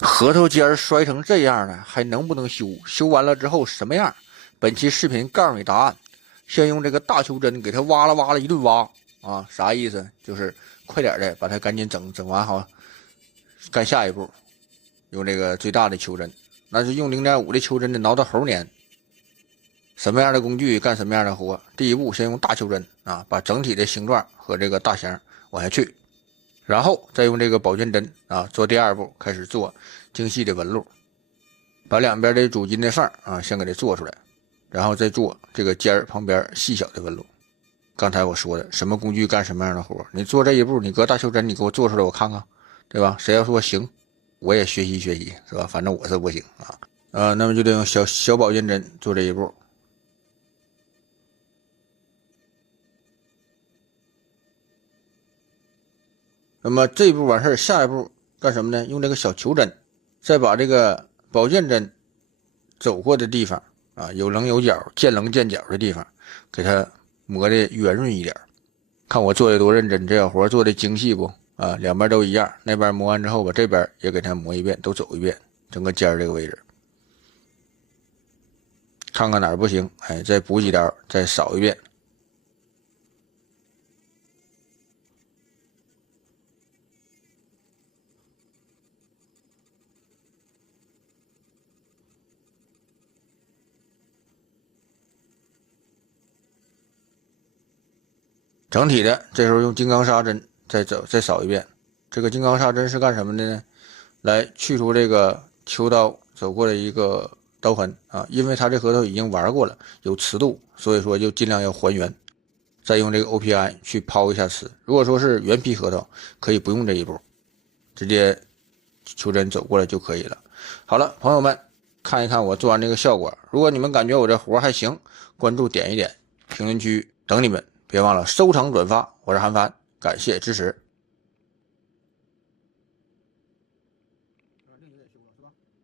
核桃尖儿摔成这样了，还能不能修？修完了之后什么样？本期视频告诉你答案。先用这个大球针给它挖了一顿挖啊，啥意思？就是快点的把它赶紧整完好，干下一步。用这个最大的球针，那是用0.5的球针的挠到猴年。什么样的工具干什么样的活？第一步先用大球针啊，把整体的形状和这个大型往下去。然后再用这个保健针啊，做第二步，开始做精细的纹路，把两边的主筋的缝啊先给它做出来，然后再做这个尖儿旁边细小的纹路。刚才我说的什么工具干什么样的活，你做这一步，你搁大袖针你给我做出来我看看，对吧？谁要说行，我也学习学习，是吧？反正我是不行啊。那么就得用小保健针做这一步。那么这一步完事儿，下一步干什么呢？用这个小球针，再把这个保健针走过的地方啊，有棱有角、见棱见角的地方，给它磨的圆润一点。看我做的多认真，这小活做的精细不啊？两边都一样，那边磨完之后，把这边也给它磨一遍，都走一遍，整个尖儿这个位置，看看哪儿不行，哎，再补几刀，再扫一遍。整体的这时候用金刚砂针再扫一遍。这个金刚砂针是干什么的呢？来去除这个秋刀走过的一个刀痕啊，因为它这核桃已经玩过了，有瓷度，所以说就尽量要还原。再用这个 OPI 去抛一下瓷。如果说是原皮核桃，可以不用这一步，直接球针走过来就可以了。好了，朋友们，看一看我做完这个效果。如果你们感觉我这活还行，关注点一点，评论区等你们。别忘了收藏转发，我是韩凡，感谢支持。